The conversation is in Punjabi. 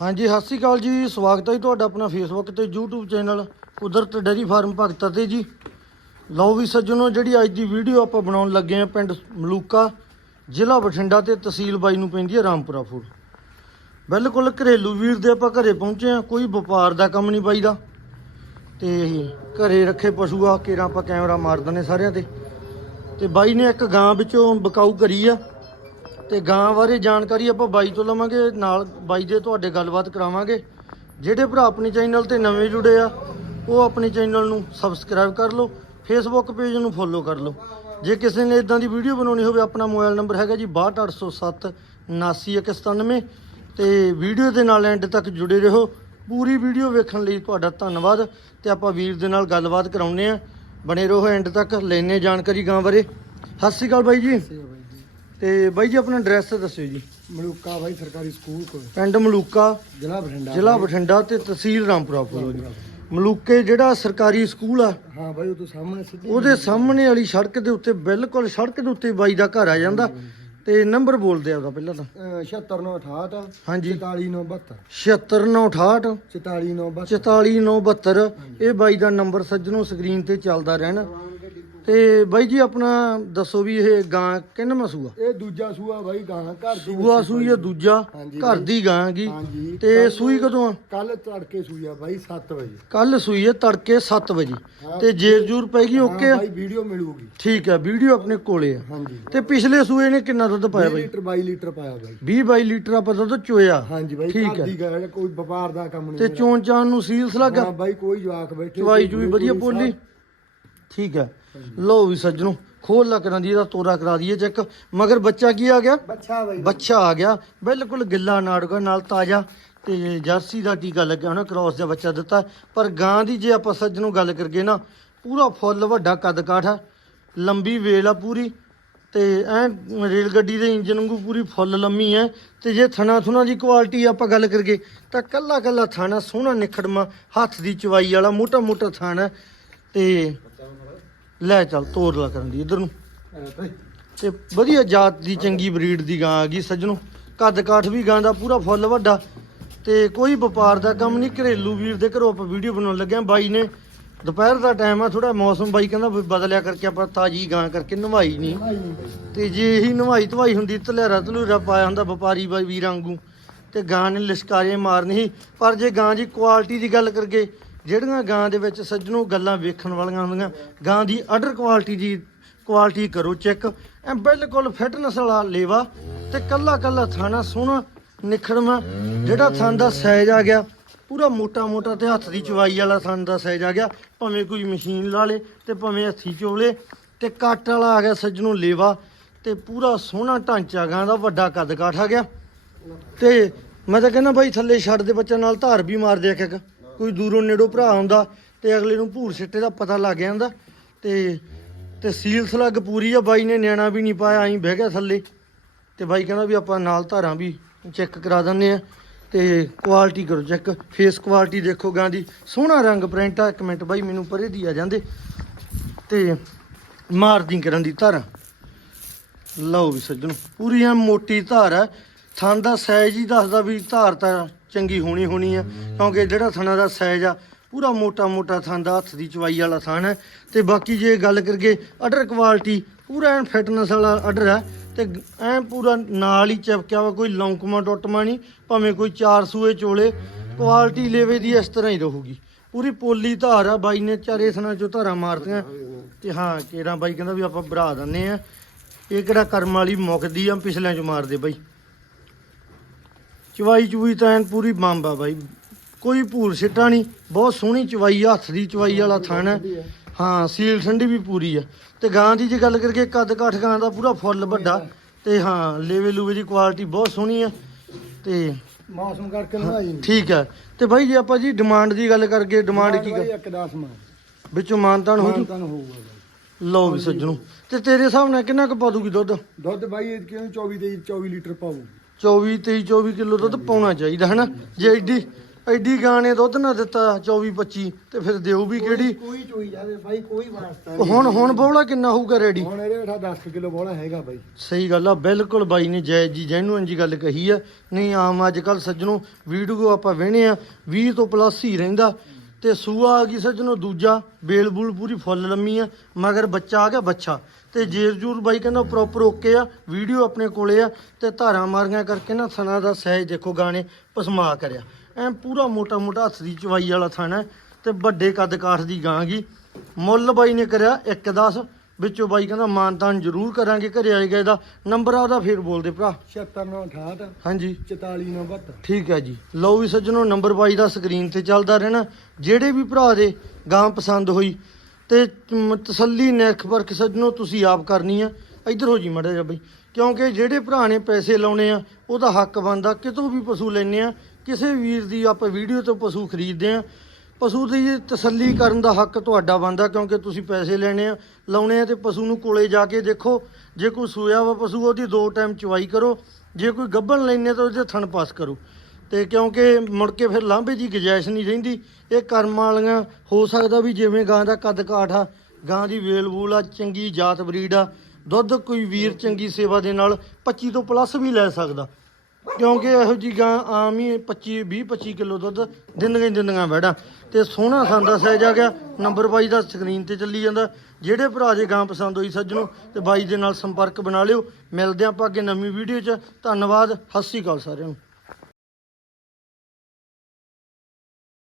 ਹਾਂਜੀ, ਸਤਿ ਸ਼੍ਰੀ ਅਕਾਲ ਜੀ। ਸਵਾਗਤ ਹੈ ਜੀ ਤੁਹਾਡਾ ਆਪਣਾ ਫੇਸਬੁੱਕ ਤੇ YouTube channel Kudrat dairy farm Bhagta ਤੇ ਜੀ। ਲਓ ਵੀ ਸੱਜਣੋ, ਜਿਹੜੀ ਅੱਜ ਦੀ ਵੀਡੀਓ ਆਪਾਂ ਬਣਾਉਣ ਲੱਗੇ ਆ ਪਿੰਡ ਮਲੂਕਾ ਜ਼ਿਲ੍ਹਾ ਬਠਿੰਡਾ ਤੇ ਤਹਿਸੀਲ ਬਾਈ ਨੂੰ ਪੈਂਦੀ ਹੈ ਰਾਮਪੁਰਾ ਫੂਲ। ਬਿਲਕੁਲ ਘਰੇਲੂ ਵੀਰ ਦੇ ਆਪਾਂ ਘਰੇ ਪਹੁੰਚੇ ਆ ਕੋਈ ਵਪਾਰ ਦਾ ਕੰਮ ਨਹੀਂ ਬਾਈ ਦਾ। ਤੇ ਘਰੇ ਰੱਖੇ ਪਸ਼ੂ ਆ, ਕੇਰਾਂ ਆਪਾਂ ਕੈਮਰਾ ਮਾਰ ਦਿੰਦੇ ਸਾਰਿਆਂ ਤੇ। ਤੇ ਬਾਈ ਨੇ ਇੱਕ ਗਾਂ ਵਿੱਚੋਂ ਬਕਾਊ ਕਰੀ ਆ। ਤੇ ਗਾਂ ਬਾਰੇ ਜਾਣਕਾਰੀ ਆਪਾਂ ਬਾਈ ਤੋਂ ਲਵਾਂਗੇ, ਨਾਲ ਬਾਈ ਦੇ ਤੁਹਾਡੇ ਗੱਲਬਾਤ ਕਰਾਵਾਂਗੇ। ਜਿਹੜੇ ਭਰਾ ਆਪਣੇ ਚੈਨਲ ਤੇ ਨਵੇਂ ਜੁੜੇ ਆ, ਉਹ ਆਪਣੇ ਚੈਨਲ ਨੂੰ ਸਬਸਕ੍ਰਾਈਬ ਕਰ ਲਓ ਫੇਸਬੁੱਕ ਪੇਜ ਨੂੰ ਫੋਲੋ ਕਰ ਲਓ। ਜੇ ਕਿਸੇ ਨੇ ਇਦਾਂ ਦੀ ਵੀਡੀਓ ਬਣਾਉਣੀ ਹੋਵੇ, ਆਪਣਾ ਮੋਬਾਈਲ ਨੰਬਰ ਹੈਗਾ ਜੀ 62807 79197 ਤੇ ਵੀਡੀਓ ਦੇ ਨਾਲ ਐਂਡ ਤੱਕ ਜੁੜੇ ਰਹੋ। ਪੂਰੀ ਵੀਡੀਓ ਵੇਖਣ ਲਈ ਤੁਹਾਡਾ ਧੰਨਵਾਦ। ਤੇ ਆਪਾਂ ਵੀਰ ਦੇ ਨਾਲ ਗੱਲਬਾਤ ਕਰਾਉਂਦੇ ਆ। ਬਣੇ ਰਹੋ ਐਂਡ ਤੱਕ ਲੈਣੇ ਜਾਣਕਾਰੀ ਗਾਂ ਬਾਰੇ। ਸਤਿ ਸ਼੍ਰੀ ਅਕਾਲ ਬਾਈ ਜੀ। ਤੇ ਬਾਈ ਜੀ ਆਪਣਾ ਐਡਰੈਸ ਦੱਸਿਓ ਜੀ। ਮਲੂਕਾ ਬਾਈ ਸਰਕਾਰੀ ਸਕੂਲ ਕੋਲ। ਪਿੰਡ ਮਲੂਕਾ ਜ਼ਿਲ੍ਹਾ ਬਠਿੰਡਾ। ਜ਼ਿਲ੍ਹਾ ਬਠਿੰਡਾ ਤੇ ਤਹਿਸੀਲ ਰਾਮਪੁਰਾ ਫੂਲੋ ਜੀ। ਮਲੂਕੇ ਜਿਹੜਾ ਸਰਕਾਰੀ ਸਕੂਲ ਆ ਹਾਂ ਬਾਈ ਉਹ ਤੋਂ ਸਾਹਮਣੇ ਸਿੱਧੀ ਉਹਦੇ ਸਾਹਮਣੇ ਵਾਲੀ ਸੜਕ ਦੇ ਉੱਤੇ ਬਿਲਕੁਲ ਸੜਕ ਦੇ ਉੱਤੇ ਬਾਈ ਦਾ ਘਰ ਆ ਜਾਂਦਾ। ਤੇ ਨੰਬਰ ਬੋਲਦੇ ਆ ਉਹਦਾ ਪਹਿਲਾਂ ਤਾਂ। 76968 ਹਾਂਜੀ। 44972 76968 44972 44972 ਇਹ ਬਾਈ ਦਾ ਨੰਬਰ ਸੱਜਣੋ ਸਕਰੀਨ ਤੇ ਚੱਲਦਾ ਰਹਿਣਾ। ਤੇ ਬਾਈ ਜੀ ਆਪਣਾ ਦੱਸੋ ਵੀ ਇਹ ਗਾਂ ਕਿੰਨਾ ਸੂਆ ਇਹ ਦੂਜਾ ਸੂਆ ਬਾਈ ਗਾਂ ਘਰ ਦੀ ਸੂਆ ਸੂਈ ਆ ਦੂਜਾ ਹਾਂਜੀ ਘਰ ਦੀ ਗਾਂ ਗੀ। ਹਾਂਜੀ। ਤੇ ਸੂਈ ਕਦੋਂ ਆ? ਕੱਲ ਤੜਕੇ ਸੂਈ ਆ ਬਾਈ 7 ਵਜੇ। ਕੱਲ ਸੂਈ ਹੈ ਤੜਕੇ 7 ਵਜੇ। ਤੇ ਜੇਰ ਜੂਰ ਪੈ ਗਈ ਓਕੇ ਹਾਂ ਆ ਬਾਈ ਵੀਡੀਓ ਮਿਲੂਗੀ। ਠੀਕ ਹੈ ਵੀਡੀਓ ਆਪਣੇ ਕੋਲੇ ਆ। ਹਾਂਜੀ। ਤੇ ਪਿਛਲੇ ਸੂਏ ਨੇ ਕਿੰਨਾ ਦੁੱਧ ਪਾਇਆ 20 ਬਾਈ? ਲੀਟਰ 22 ਲੀਟਰ ਪਾਇਆ ਬਾਈ। 20 22 ਲੀਟਰ ਆਪਾਂ ਦੁੱਧ ਚੋਇਆ। ਹਾਂਜੀ ਬਾਈ ਠੀਕ ਘਰ ਹੈ। ਦੀ ਗਾਂ ਹੈ, ਕੋਈ ਵਪਾਰ ਦਾ ਕੰਮ ਨਹੀਂ ਤੇ ਮੇਰਾ। ਚੋਣ ਚਾਣ ਨੂੰ ਸੀਲ ਸਲਾਗਾ? ਹਾਂ ਬਾਈ ਕੋਈ ਜਵਾਕ ਬੈਠੇ ਚਵਾਈ ਕੋਈ ਚੂਈ ਵਧੀਆ ਪੋਲੀ ਠੀਕ ਹੈ। ਲਓ ਵੀ ਸੱਜਣੋ ਖੋਲ ਲਾ ਕਰਾਂ ਦੀ ਇਹਦਾ ਤੋਰਾ ਕਰਾ ਦਈਏ ਚੈੱਕ ਮਗਰ ਬੱਚਾ ਕੀ ਆ ਗਿਆ? ਬੱਚਾ ਬਾਈ। ਬੱਚਾ ਆ ਗਿਆ। ਬਿਲਕੁਲ ਗਿੱਲਾ ਨਾੜੂਗਾ ਨਾਲ ਤਾਜ਼ਾ ਤੇ ਜਰਸੀ ਦਾ ਟੀਕਾ ਲੱਗਿਆ ਹੋਣਾ ਕ੍ਰਾਸ ਦਾ ਬੱਚਾ ਦਿੱਤਾ। ਪਰ ਗਾਂ ਦੀ ਜੇ ਆਪਾਂ ਸੱਜਣੋਂ ਗੱਲ ਕਰਗੇ ਨਾ ਪੂਰਾ ਫੁੱਲ ਵੱਡਾ ਕੱਦ ਕਾਠ ਹੈ ਲੰਬੀ ਵੇਲ ਆ ਪੂਰੀ ਤੇ ਐ ਰੇਲ ਗੱਡੀ ਦੇ ਇੰਜਨ ਵਾਂਗੂ ਪੂਰੀ ਫੁੱਲ ਲੰਮੀ ਹੈ ਤੇ ਜੇ ਥਣਾ ਥੁਣਾ ਦੀ ਕੁਆਲਿਟੀ ਆਪਾਂ ਗੱਲ ਕਰਗੇ ਤਾਂ ਕੱਲਾ ਕੱਲਾ ਥਾਣਾ ਸੋਹਣਾ ਨਿਖੜਮਾ ਹੱਥ ਦੀ ਚਵਾਈ ਵਾਲਾ ਮੋਟਾ ਮੋਟਾ ਥਾਣਾ। ਤੇ ਲੈ ਚੱਲ ਤੋਰ ਲਾ ਕਰਨ ਦੀ ਇਧਰ ਨੂੰ। ਤੇ ਵਧੀਆ ਜਾਤ ਦੀ ਚੰਗੀ ਬਰੀਡ ਦੀ ਗਾਂ ਆ ਗਈ ਸੱਜਣੋ। ਕੱਦ ਕਾਠ ਵੀ ਗਾਂ ਦਾ ਪੂਰਾ ਫੁੱਲ ਵੱਡਾ। ਤੇ ਕੋਈ ਵਪਾਰ ਦਾ ਕੰਮ ਨਹੀਂ ਘਰੇਲੂ ਵੀਰ ਦੇ ਘਰੋਂ ਆਪਾਂ ਵੀਡੀਓ ਬਣਾਉਣ ਲੱਗੇ ਆਂ। ਬਾਈ ਨੇ ਦੁਪਹਿਰ ਦਾ ਟਾਈਮ ਆ ਥੋੜਾ ਮੌਸਮ ਬਾਈ ਕਹਿੰਦਾ ਬਦਲਿਆ ਕਰਕੇ ਆਪਾਂ ਤਾਜੀ ਗਾਂ ਕਰਕੇ ਨਵਾਈ ਨਹੀਂ। ਤੇ ਜੇ ਇਹੀ ਨਵਾਈ ਧਵਾਈ ਹੁੰਦੀ ਤਲੇਰਾ ਤਲੂਰਾ ਪਾਇਆ ਹੁੰਦਾ ਵਪਾਰੀ ਬਾਈ ਵੀਰ ਵਾਂਗੂ। ਤੇ ਗਾਂ ਨੇ ਲਿਸ਼ਕਾਰੇ ਮਾਰਨੀ ਪਰ ਜੇ ਗਾਂ ਦੀ ਕੁਆਲਿਟੀ ਦੀ ਗੱਲ ਕਰਗੇ ਜਿਹੜੀਆਂ ਗਾਂ ਦੇ ਵਿੱਚ ਸੱਜਣੋ ਗੱਲਾਂ ਵੇਖਣ ਵਾਲੀਆਂ ਹੁੰਦੀਆਂ, ਗਾਂ ਦੀ ਆਰਡਰ ਕੁਆਲਿਟੀ ਦੀ ਕੁਆਲਿਟੀ ਕਰੋ ਚੈੱਕ। ਐ ਬਿਲਕੁਲ ਫਿਟਨੈਸ ਵਾਲਾ ਲੇਵਾ ਤੇ ਕੱਲਾ ਕੱਲਾ ਥਾਣਾ ਸੋਹਣਾ ਨਿਖੜਮਾ ਜਿਹੜਾ ਥਣ ਦਾ ਸਾਈਜ਼ ਆ ਗਿਆ, ਪੂਰਾ ਮੋਟਾ ਮੋਟਾ ਤੇ ਹੱਥ ਦੀ ਚਵਾਈ ਵਾਲਾ ਥਣ ਦਾ ਸਾਈਜ਼ ਆ ਗਿਆ, ਭਾਵੇਂ ਕੋਈ ਮਸ਼ੀਨ ਲਾ ਲੇ ਤੇ ਭਾਵੇਂ ਹੱਥੀ ਚੋਲੇ ਤੇ ਕੱਟ ਵਾਲਾ ਆ ਗਿਆ ਸੱਜਣੋ ਲੇਵਾ ਤੇ ਪੂਰਾ ਸੋਹਣਾ ਢਾਂਚਾ ਗਾਂ ਦਾ ਵੱਡਾ ਕੱਦ ਕਾਠ ਆ ਗਿਆ। ਤੇ ਮੈਂ ਤਾਂ ਕਹਿੰਦਾ ਬਾਈ ਥੱਲੇ ਛੱਡ ਦੇ ਬੱਚਾ ਨਾਲ, ਧਾਰ ਵੀ ਮਾਰ ਦੇ ਇੱਕ ਇੱਕ ਕੋਈ ਦੂਰੋਂ ਨੇੜੋਂ ਭਰਾ ਹੁੰਦਾ ਤੇ ਅਗਲੇ ਨੂੰ ਭੂਰ ਸਿੱਟੇ ਦਾ ਪਤਾ ਲੱਗ ਜਾਂਦਾ ਤੇ ਤੇ ਸੀਲ ਸਲੱਗ ਪੂਰੀ ਆ, ਬਾਈ ਨੇ ਨਿਆਣਾ ਵੀ ਨਹੀਂ ਪਾਇਆ, ਐਂ ਬਹਿ ਗਿਆ ਥੱਲੇ। ਤੇ ਬਾਈ ਕਹਿੰਦਾ ਵੀ ਆਪਾਂ ਨਾਲ ਧਾਰਾਂ ਵੀ ਚੈੱਕ ਕਰਾ ਦਿੰਨੇ ਆ। ਤੇ ਕੁਆਲਿਟੀ ਕਰੋ ਚੈੱਕ ਫੇਸ ਕੁਆਲਿਟੀ ਦੇਖੋ ਗਾਂ ਦੀ। ਸੋਹਣਾ ਰੰਗ ਪ੍ਰਿੰਟ ਆ, ਇੱਕ ਮਿੰਟ ਬਾਈ ਮੈਨੂੰ ਪਰੇ ਦੀ ਆ ਜਾਂਦੇ। ਤੇ ਮਾਰਦੀ ਕਰਨ ਦੀ ਧਾਰਾਂ। ਲਓ ਵੀ ਸੱਜਣੋ ਪੂਰੀ ਐ ਮੋਟੀ ਧਾਰ ਹੈ ਥਣ ਦਾ ਸਾਈਜ਼ ਹੀ ਦੱਸਦਾ ਵੀ ਧਾਰ ਤਾਂ ਚੰਗੀ ਹੋਣੀ ਹੋਣੀ ਆ, ਕਿਉਂਕਿ ਜਿਹੜਾ ਥਣਾ ਦਾ ਸਾਈਜ਼ ਆ, ਪੂਰਾ ਮੋਟਾ ਮੋਟਾ ਥਣ ਦਾ ਹੱਥ ਦੀ ਚਵਾਈ ਵਾਲਾ ਥਣ ਹੈ। ਤੇ ਬਾਕੀ ਜੇ ਗੱਲ ਕਰਗੇ ਅਡਰ ਕੁਆਲਿਟੀ ਪੂਰਾ ਐਨ ਫਿਟਨੈਸ ਵਾਲਾ ਅਡਰ ਹੈ, ਤੇ ਐ ਪੂਰਾ ਨਾਲ ਹੀ ਚਪਕਿਆ ਵਾ, ਕੋਈ ਲੌਂਕਮਾ ਟੁੱਟਮਾ ਨਹੀਂ, ਭਾਵੇਂ ਕੋਈ ਚਾਰ ਸੂਏ ਚੋਲੇ ਕੁਆਲਿਟੀ ਲੇਵੇ ਦੀ ਇਸ ਤਰ੍ਹਾਂ ਹੀ ਰਹੂਗੀ। ਪੂਰੀ ਪੋਲੀ ਧਾਰ ਆ, ਬਾਈ ਨੇ ਚਾਰੇ ਥਣਾ ਚੋਂ ਧਾਰਾ ਮਾਰਤੀਆਂ। ਤੇ ਹਾਂ, ਕੇਰਾਂ ਬਾਈ ਕਹਿੰਦਾ ਵੀ ਆਪਾਂ ਬਰਾ ਦਿੰਨੇ ਆ। ਇਹ ਕਿਹੜਾ ਕਰਮ ਵਾਲੀ ਮੁੱਕਦੀ ਆ, ਪਿਛਲਿਆਂ ਚ ਮਾਰਦੇ ਬਾਈ। ਚਵਾਈ ਚੂਈ ਤਾਂ ਐਨ ਪੂਰੀ ਬੰਬ ਆ ਬਾਈ। ਕੋਈ ਭੂਰ ਸਿੱਟਾ ਨਹੀਂ ਬਹੁਤ ਸੋਹਣੀ ਚਵਾਈ ਆ, ਹੱਥ ਦੀ ਚਵਾਈ ਵਾਲਾ ਥਣ ਹੈ। ਹਾਂ ਸੀਲ ਠੰਡੀ ਵੀ ਪੂਰੀ ਆ। ਤੇ ਗਾਂ ਦੀ ਜੇ ਗੱਲ ਕਰਕੇ ਕੱਦ ਕਾਠ ਗਾਂ ਦਾ ਪੂਰਾ ਫੁੱਲ ਵੱਡਾ। ਤੇ ਹਾਂ ਲੇਵੇ ਲੂਵੇ ਦੀ ਕੁਆਲਿਟੀ ਬਹੁਤ ਸੋਹਣੀ ਆ। ਤੇ ਮੌਸਮ ਕਰਕੇ ਨਹੀਂ ਠੀਕ ਹੈ ਤੇ ਬਾਈ ਜੇ ਆਪਾਂ ਜੀ ਡਿਮਾਂਡ ਦੀ ਗੱਲ ਕਰਕੇ ਡਿਮਾਂਡ ਕੀ ਕਰ ਇੱਕ ਮਾਨ ਵਿੱਚੋਂ ਮਾਨਤਾਨ ਹੋ ਹੋਊਗਾ ਬਾਈ। ਲਓ ਵੀ ਸੱਜਣੋ। ਤੇ ਤੇਰੇ ਹਿਸਾਬ ਨਾਲ ਕਿੰਨਾ ਕੁ ਪਾ ਦੂਗੀ ਦੁੱਧ? ਦੁੱਧ ਬਾਈ ਇਹ ਕਿਉਂ 24 23 24 ਲੀਟਰ ਪਾਊ। 24 23 24 ਕਿਲੋ ਦੁੱਧ ਪਾਉਣਾ ਚਾਹੀਦਾ ਹਨਾ? ਜੇ ਐਡੀ ਐਡੀ ਗਾਂ ਨੇ ਦੁੱਧ ਨਾ ਦਿੱਤਾ 24 25 ਤੇ ਫਿਰ ਦਿਓ ਵੀ ਕਿਹੜੀ? ਕੋਈ ਚੋਈ ਜਾਵੇ ਬਾਈ ਕੋਈ ਵਾਸਤਾ ਨਹੀਂ। ਹੁਣ ਹੁਣ ਬੋਲਾ ਕਿੰਨਾ ਹੋਊਗਾ ਰੈਡੀ? ਹੁਣ ਇਹਦੇ ਹੇਠਾਂ 10 ਕਿਲੋ ਬੋਲਾ ਹੈਗਾ ਬਾਈ। ਸਹੀ ਗੱਲ ਆ ਬਿਲਕੁਲ ਬਾਈ ਨੇ ਜਾਇਜ਼ ਜੀ ਜੈਨੂਅਨ ਜੀ ਗੱਲ ਕਹੀ ਆ। ਨਹੀਂ ਆਮ ਅੱਜ ਕੱਲ ਸੱਜਣੋ ਵੀਡੀਓ ਆਪਾਂ ਵੇਹਣੇ ਆ 20 ਤੋਂ ਪਲੱਸ ਹੀ ਰਹਿੰਦਾ। ਤੇ ਸੂਆ ਆ ਗਈ ਸੱਜਣੋ ਦੂਜਾ ਬੇਲ ਬੂਲ ਪੂਰੀ ਫੁੱਲ ਲੰਮੀ ਆ, ਮਗਰ ਬੱਚਾ ਆ ਗਿਆ ਬੱਚਾ ਤੇ ਜੇਰ ਜੂਰ ਬਾਈ ਕਹਿੰਦਾ ਪ੍ਰੋਪਰ ਓਕੇ ਆ, ਵੀਡੀਓ ਆਪਣੇ ਕੋਲੇ ਆ, ਤੇ ਧਾਰਾਂ ਮਾਰੀਆਂ ਕਰਕੇ ਨਾ ਥਣਾ ਦਾ ਸਹਿਜ ਦੇਖੋ ਗਾਣੇ ਪਸਮਾ ਕਰਿਆ। ਐ ਪੂਰਾ ਮੋਟਾ ਮੋਟਾ ਹੱਥ ਦੀ ਚਵਾਈ ਵਾਲਾ ਥਣ ਹੈ, ਤੇ ਵੱਡੇ ਕੱਦ ਕਾਠ ਦੀ ਗਾਂ ਗਈ। ਮੁੱਲ ਬਾਈ ਨੇ ਕਰਿਆ 1.10 ਵਿੱਚੋਂ ਬਾਈ ਕਹਿੰਦਾ ਮਾਨਤਾਨ ਜ਼ਰੂਰ ਕਰਾਂਗੇ ਘਰੇ ਆਏਗਾ ਇਹਦਾ ਨੰਬਰ ਆ ਉਹਦਾ ਫੇਰ ਬੋਲਦੇ ਭਰਾ। 7668 ਹਾਂਜੀ। 4492 ਠੀਕ ਹੈ ਜੀ। ਲਓ ਵੀ ਸੱਜਣੋ ਨੰਬਰ ਬਾਈ ਦਾ ਸਕਰੀਨ ਤੇ ਚੱਲਦਾ ਰਹਿਣਾ। ਜਿਹੜੇ ਵੀ ਭਰਾ ਦੇ ਗਾਂ ਪਸੰਦ ਹੋਈ ਤੇ ਤਸੱਲੀ ਨਿਰਖ ਪਰਖ ਸੱਜਣੋ ਤੁਸੀਂ ਆਪ ਕਰਨੀ ਆ। ਇੱਧਰ ਹੋ ਜੀ ਮੜਾ ਜਾ ਬਈ। ਕਿਉਂਕਿ ਜਿਹੜੇ ਭਰਾ ਨੇ ਪੈਸੇ ਲਾਉਣੇ ਆ ਉਹਦਾ ਹੱਕ ਬਣਦਾ। ਕਿਤੋਂ ਵੀ ਪਸ਼ੂ ਲੈਣੇ ਆ ਕਿਸੇ ਵੀਰ ਦੀ ਆਪਾਂ ਵੀਡੀਓ ਤੋਂ ਪਸ਼ੂ ਖਰੀਦਦੇ ਆ ਪਸ਼ੂ ਦੀ ਤਸੱਲੀ ਕਰਨ ਦਾ ਹੱਕ ਤੁਹਾਡਾ ਬਣਦਾ ਕਿਉਂਕਿ ਤੁਸੀਂ ਪੈਸੇ ਲੈਣੇ ਆ, ਲਾਉਣੇ ਆ ਤੇ ਪਸ਼ੂ ਨੂੰ ਕੋਲੇ ਜਾ ਕੇ ਦੇਖੋ, ਜੇ ਕੋਈ ਸੂਇਆ ਵਾ ਪਸ਼ੂ, ਉਹਦੀ ਦੋ ਟਾਈਮ ਚਵਾਈ ਕਰੋ, ਜੇ ਕੋਈ ਗੱਭਣ ਲੈਣੇ ਤਾਂ ਉਹਦੇ ਥਣ ਪਾਸ ਕਰੋ। ਤੇ ਕਿਉਂਕਿ ਮੁੜ ਕੇ ਫਿਰ ਲਾਂਭੇ ਦੀ ਗੁੰਜਾਇਸ਼ ਨਹੀਂ ਰਹਿੰਦੀ, ਇਹ ਕਰਮ ਵਾਲੀਆਂ ਹੋ ਸਕਦਾ ਵੀ ਜਿਵੇਂ ਗਾਂ ਦਾ ਕੱਦ ਕਾਠ ਆ, ਗਾਂ ਦੀ ਵੇਲ ਵੂਲ ਆ, ਚੰਗੀ ਜਾਤ ਬਰੀਡ ਆ, ਦੁੱਧ ਕੋਈ ਵੀਰ ਚੰਗੀ ਸੇਵਾ ਦੇ ਨਾਲ 25 ਤੋਂ ਪਲੱਸ ਵੀ ਲੈ ਸਕਦਾ। ਕਿਉਂਕਿ ਇਹੋ ਜੀ ਗਾਂ ਆਮ ਹੀ 25 20 25 ਕਿਲੋ ਦੁੱਧ ਦਿੰਦੀਆਂ ਹੀ ਦਿੰਦੀਆਂ ਵੈੜਾਂ। ਤੇ ਸੋਹਣਾ ਸੰਦਾ ਸਹਿਜ ਆ ਗਿਆ, ਨੰਬਰ ਬਾਈ ਦਾ ਸਕਰੀਨ ਤੇ ਚੱਲੀ ਜਾਂਦਾ। ਜਿਹੜੇ ਭਰਾ ਜੇ ਗਾਂ ਪਸੰਦ ਹੋਈ ਸੱਜਣੋ, ਤੇ ਬਾਈ ਦੇ ਨਾਲ ਸੰਪਰਕ ਬਣਾ ਲਿਓ। ਮਿਲਦੇ ਆਪਾਂ ਅੱਗੇ ਨਵੀਂ ਵੀਡੀਓ 'ਚ। ਧੰਨਵਾਦ, ਸਤਿ ਸ਼੍ਰੀ ਅਕਾਲ ਸਾਰਿਆਂ ਨੂੰ।